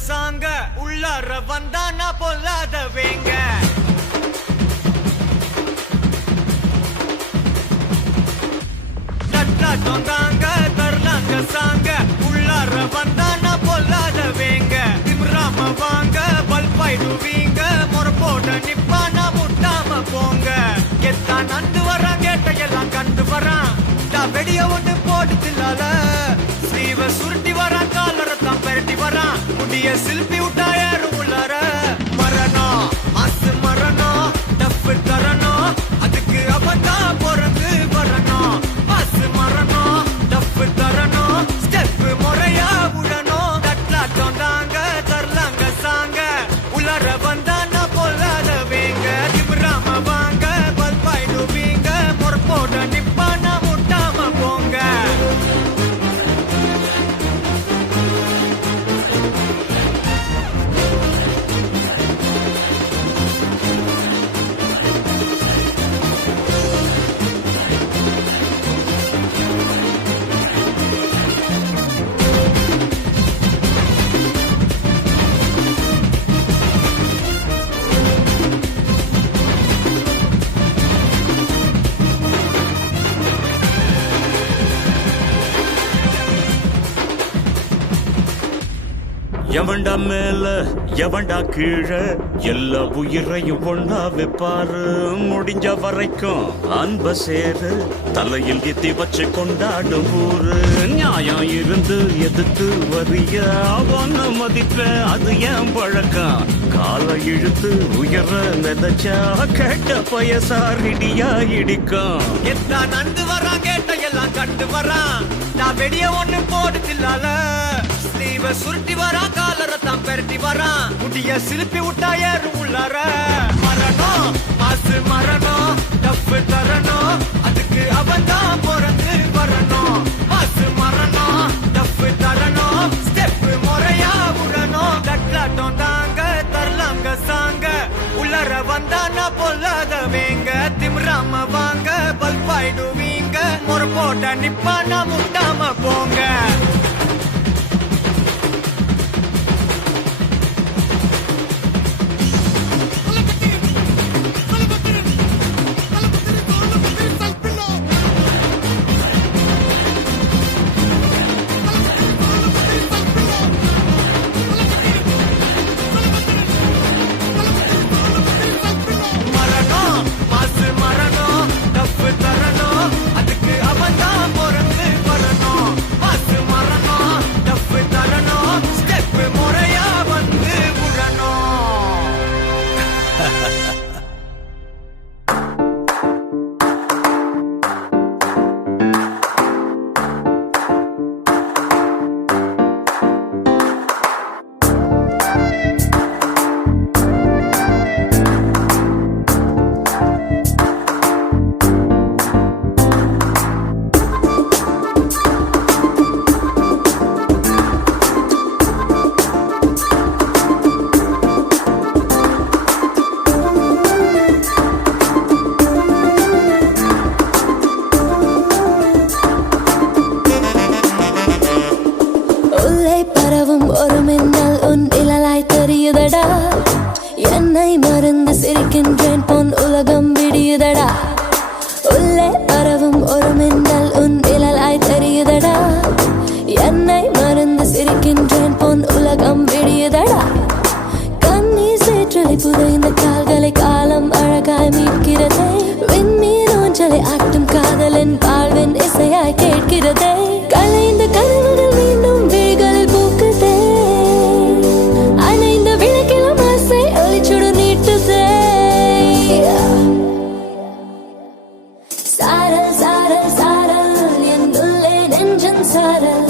சாங்க உள்ளார வந்தானா பொல்லாத வேங்க தட்டாட்டம் தாங்க தரலாங்க சாங்க உள்ளார வந்தானா பொல்லாத வேங்க திமிராம வாங்க பல்பாயிடுவீங்க முறப்போட நிப்பானா முட்டாம போங்க எத்தான் நந்து வரான் கேட்டையெல்லாம் கண்டு வரான் வெடிய ஒண்ணு போடுதில்லால ஸ்லீவ சுருட்டி வரான் காலரத்தான் பெரட்டி வரான் முடிய சில்பி விட்டா ஏறும் உள்ளார மரணம் மாசு மரணம் டப்பு தரணும் அதுக்கு அவதான் பிறந்து வரணும் மாசு மரணம் டப்பு தரணும் ஸ்டெப் முறையா விடணும் தட்லாட்டம் தாங்க தரலாங்க சாங்க உள்ளார வந்தானா பொல்லாத வேங்க திமிராம வாங்க பல்பாயிடுவீங்க முறப்போட நிப்பானா முட்டாம போங்க எவன்டா மேல எவன்டா கீழே எல்லா உயிரையும் ஒன்னா வைப்பாரு முடிஞ்ச வரைக்கும் அன்ப சேரு தலையில் எத்தி வச்சு கொண்டாடும் ஊரு நியாயம் இருந்து எதிர்த்து வரிய அவன மதிப்ப அது ஏன் பழக்கம் காலை இழுத்து உயர நினைச்சா கேட்ட பயசாரிடியா இடிக்கும் எத்தான் நந்து வரான் கேட்டையெல்லாம் கண்டு வரான் நான் வெடிய ஒண்ணு போடுதில்லால ஸ்லீவ சுருட்டி வரான் காலரத்தான் பெரட்டி வரான் முடிய சிலுப்பி விட்டா ஏறும் உள்ளார மரணம் மாசு மரணம் டப்பு தரணும் அதுக்கு அவன்தான் பிறந்து வரணும் மாசு மரணம் டப்பு தரணும் ஸ்டெப் முறையா விடணும் தட்லாட்டம் தாங்க தரலாங்க சாங்க உள்ளார வந்தானா பொல்லாத வேங்க திமிராம வாங்க பல்பாயிடுவீங்க முறை போட்ட நிப்பானா முட்டாம போங்க என்னை மறந்து சிரிக்கின்றேன் பொன் உலகம் விடியுதடா உள்ளே பரவும் ஒரு மின்னல் உன் நிழலாய் தெரியுதடா என்னை மறந்து சிரிக்கின்றேன் பொன் உலகம் விடியுதடா கண்ணீர் சேற்றலை புதைந்த கால்களை காலம் அழகாய் மீட்கிறதே விண்மீன் ஊஞ்சலை ஆட்டும் காதலின் வாழ்வின் இசையாய் கேட்கிறதே கலைந்த கனவுகள் மீண்டும் விழிகளில் பூக்குதே அணைந்த விளக்கிலும் ஆசை ஒளிச்சுடு நீட்டுதே சாரல் சாரல் சாரல் என் உள்ளே நெஞ்சன் சாரல்